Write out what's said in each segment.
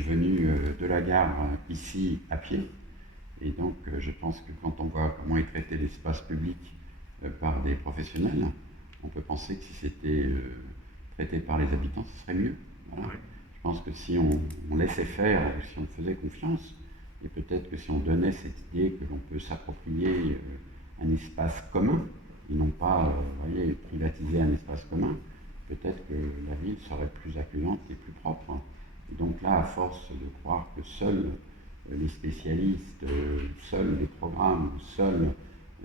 suis venu de la gare ici à pied. Et donc, je pense que quand on voit comment est traité l'espace public par des professionnels, on peut penser que si c'était traité par les habitants, ce serait mieux. Voilà. Oui. Je pense que si on laissait faire, si on faisait confiance, et peut-être que si on donnait cette idée que l'on peut s'approprier un espace commun, et non pas privatiser un espace commun, peut-être que la ville serait plus accueillante et plus propre. Et donc là, à force de croire que seuls les spécialistes, seuls les programmes, seules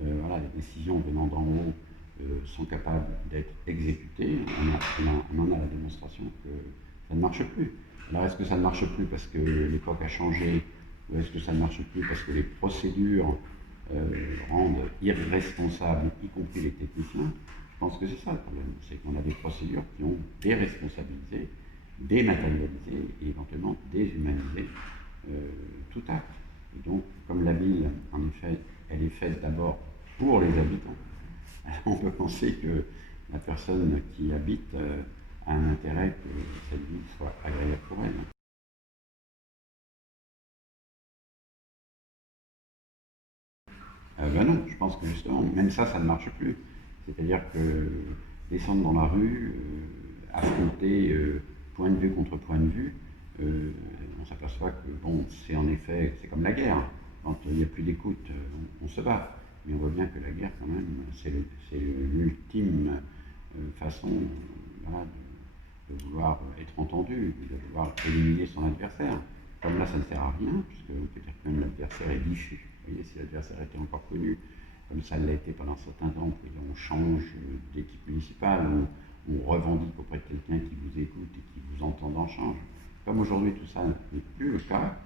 les décisions venant d'en haut sont capables d'être exécutées, on en a la démonstration que ça ne marche plus. Alors est-ce que ça ne marche plus parce que l'époque a changé, ou est-ce que ça ne marche plus parce que les procédures rendent irresponsables, y compris les techniciens? Je pense que c'est ça le problème, c'est qu'on a des procédures qui ont déresponsabilisé, dématérialisé et éventuellement déshumanisé tout acte. Et donc, comme la ville, en effet, elle est faite d'abord pour les habitants, alors on peut penser que la personne qui y habite a un intérêt que cette ville soit agréable pour elle. Ben non, je pense que justement, même ça ne marche plus. C'est-à-dire que descendre dans la rue, affronter point de vue contre point de vue, on s'aperçoit que bon, c'est en effet, c'est comme la guerre. Quand il n'y a plus d'écoute, on se bat. Mais on voit bien que la guerre, quand même, c'est l'ultime façon de vouloir être entendu, de vouloir éliminer son adversaire. Comme là, ça ne sert à rien, puisque peut-être que même l'adversaire est diffus. Vous voyez, si l'adversaire était encore connu, comme ça l'a été pendant un certain temps, on change d'équipe municipale, on revendique auprès de quelqu'un qui vous écoute et qui vous entend dans le change. Comme aujourd'hui tout ça n'est plus le cas,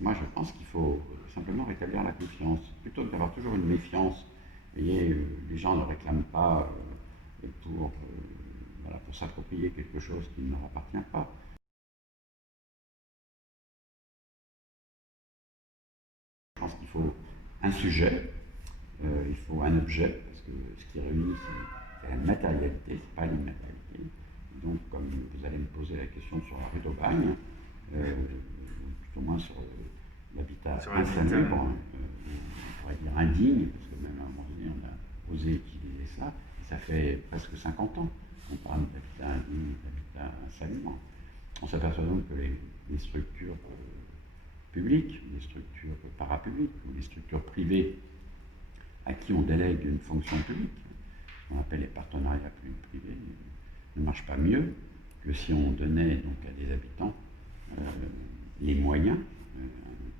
moi je pense qu'il faut simplement rétablir la confiance. Plutôt que d'avoir toujours une méfiance, vous voyez, les gens ne réclament pas pour s'approprier quelque chose qui ne leur appartient pas. Je pense qu'il faut un sujet, il faut un objet, parce que ce qui réunit, c'est la matérialité, c'est pas l'immatérialité. Donc, comme vous allez me poser la question sur la rue d'Aubagne, tout au moins sur l'habitat insalubre, on pourrait dire indigne, parce que même à un moment donné, on a osé utiliser ça, et ça fait presque 50 ans qu'on parle d'habitat indigne, d'habitat insalubre. On s'aperçoit donc que les structures publiques, les structures parapubliques ou les structures privées à qui on délègue une fonction publique, ce qu'on appelle les partenariats publics-privés, ne marchent pas mieux que si on donnait donc à des habitants les moyens,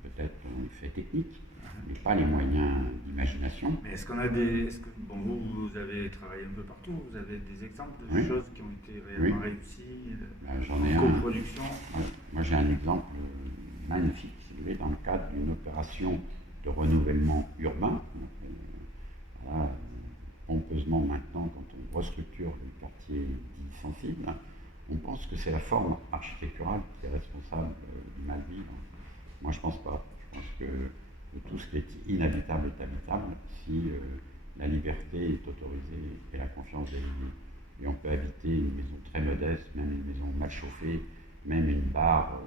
peut-être en effet techniques, mais pas les moyens d'imagination. Mais est-ce qu'on a vous avez travaillé un peu partout, vous avez des exemples de choses qui ont été réellement réussies, j'en ai en coproduction? Moi j'ai un exemple magnifique, si vous voulez, dans le cadre d'une opération de renouvellement urbain. Pompeusement maintenant, quand on restructure le quartier dit sensible, on pense que c'est la forme architecturale qui est responsable du mal-vivre. Moi, je ne pense pas. Je pense que tout ce qui est inhabitable est habitable si la liberté est autorisée et la confiance déliée. Et on peut habiter une maison très modeste, même une maison mal chauffée, même une barre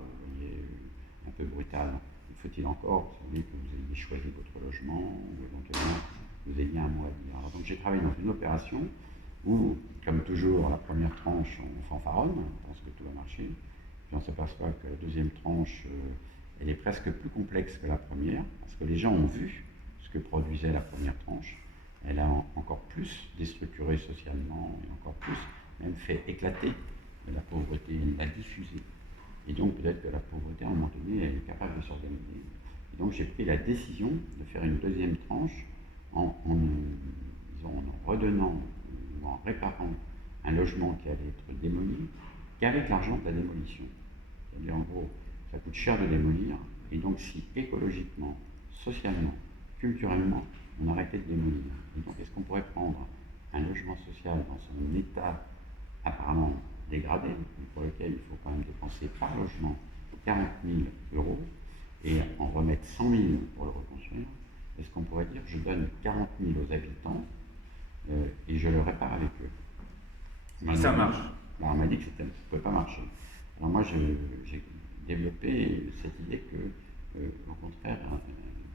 un peu brutale. Faut-il encore, si vous voulez, que vous ayez choisi votre logement ou éventuellement vous ayez un mot à dire. Alors, donc j'ai travaillé dans une opération où, comme toujours, la première tranche, on fanfaronne, on pense que tout va marcher, puis on s'aperçoit que la deuxième tranche, elle est presque plus complexe que la première, parce que les gens ont vu ce que produisait la première tranche. Elle a encore plus déstructuré socialement et encore plus même fait éclater la pauvreté, l'a diffusée. Et donc peut-être que la pauvreté, à un moment donné, elle est capable de s'organiser. Et donc j'ai pris la décision de faire une deuxième tranche en redonnant ou en réparant un logement qui allait être démoli qu'avec l'argent de la démolition. C'est-à-dire en gros, ça coûte cher de démolir, et donc si écologiquement, socialement, culturellement, on arrêtait de démolir, et donc est-ce qu'on pourrait prendre un logement social dans son état apparemment dégradé, pour lequel il faut quand même dépenser par logement 40 000 euros, et en remettre 100 000 pour le reconstruire, est-ce qu'on pourrait dire je donne 40 000 aux habitants et je le répare avec eux? Ça marche. Alors on m'a dit que ça ne pouvait pas marcher. Alors moi, développer cette idée que, au contraire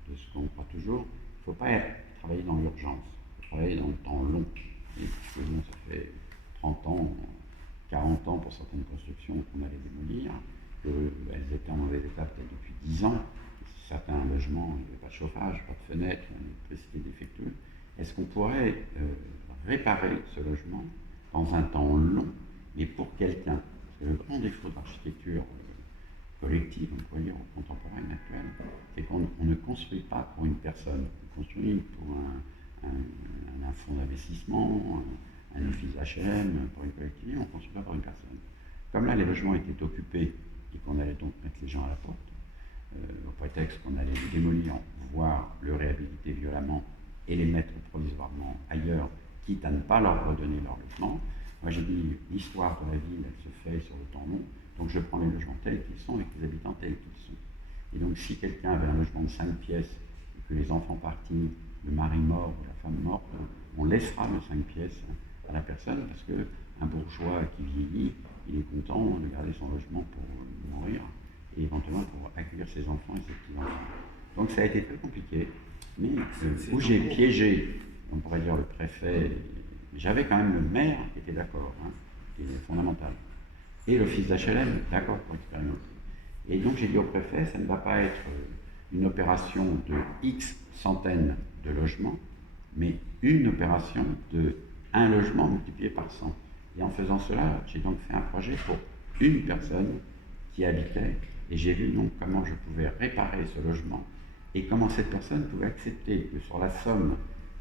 de ce qu'on croit toujours, il ne faut pas travailler dans l'urgence, il faut travailler dans le temps long. Et puisque bon, ça fait 30 ans, 40 ans pour certaines constructions qu'on allait démolir, qu'elles étaient en mauvais état peut-être depuis 10 ans, certains logements, il n'y avait pas de chauffage, pas de fenêtre, l'électricité défectueuse. Est-ce qu'on pourrait réparer ce logement dans un temps long, mais pour quelqu'un? Parce que le grand défaut de l'architecture collective, contemporaine, actuelle, c'est qu'on ne construit pas pour une personne, on construit pour un fonds d'investissement, un office HLM, pour une collectivité, on ne construit pas pour une personne. Comme là, les logements étaient occupés et qu'on allait donc mettre les gens à la porte, au prétexte qu'on allait les démolir, voire le réhabiliter violemment et les mettre provisoirement ailleurs, quitte à ne pas leur redonner leur logement. Moi j'ai dit, l'histoire de la ville, elle se fait sur le temps long, donc je prends les logements tels qu'ils sont avec les habitants tels qu'ils sont. Et donc si quelqu'un avait un logement de 5 pièces et que les enfants partis, le mari mort ou la femme morte, on laissera le 5 pièces à la personne parce qu'un bourgeois qui vieillit, il est content de garder son logement pour mourir et éventuellement pour accueillir ses enfants et ses petits-enfants. Donc ça a été très compliqué, mais où j'ai piégé, on pourrait dire le préfet, j'avais quand même le maire qui était d'accord, qui est fondamental, et l'office d'HLM d'accord pour expérimenter. Et donc j'ai dit au préfet, ça ne va pas être une opération de X centaines de logements, mais une opération de un logement multiplié par 100. Et en faisant cela, j'ai donc fait un projet pour une personne qui habitait, et j'ai vu donc comment je pouvais réparer ce logement, et comment cette personne pouvait accepter que sur la somme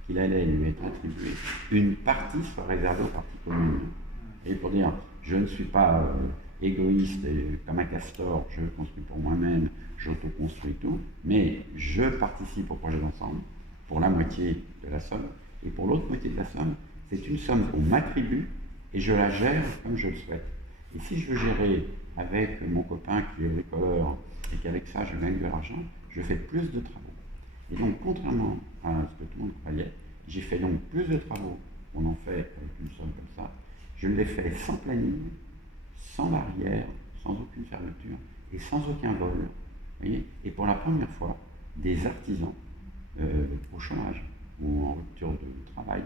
qu'il allait lui être attribuée, une partie soit réservée aux parties communes. Et pour dire, je ne suis pas égoïste et comme un castor, je construis pour moi-même, j'auto-construis tout, mais je participe au projet d'ensemble pour la moitié de la somme, et pour l'autre moitié de la somme, c'est une somme qu'on m'attribue et je la gère comme je le souhaite. Et si je veux gérer avec mon copain qui est bricoleur et qu'avec ça je gagne de l'argent, je fais plus de travaux. Et donc, contrairement à ce que tout le monde croyait, j'ai fait donc plus de travaux qu'on en fait avec une somme comme ça. Je l'ai fait sans planning, sans barrière, sans aucune fermeture et sans aucun vol. Vous voyez, et pour la première fois, des artisans au chômage ou en rupture de travail,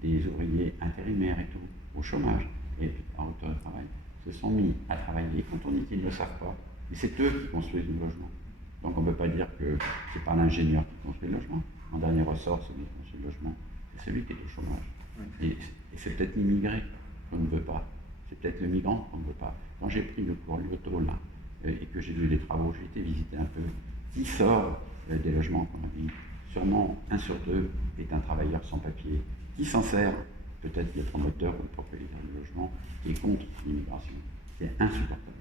des ouvriers intérimaires et tout, au chômage et en rupture de travail, se sont mis à travailler. Quand on dit qu'ils ne le savent pas, mais c'est eux qui construisent le logement. Donc on ne peut pas dire que ce n'est pas l'ingénieur qui construit le logement. En dernier ressort, celui qui construit le logement, c'est celui qui est au chômage. Et c'est peut-être l'immigré qu'on ne veut pas. C'est peut-être le migrant qu'on ne veut pas. Quand j'ai pris le cours Lyoto là, et que j'ai vu les travaux, j'ai été visiter un peu, qui sort des logements qu'on a vus. Sûrement 1 sur 2 est un travailleur sans papier. Qui s'en sert? Peut-être le promoteur ou le propriétaire du logement qui est contre l'immigration. C'est insupportable.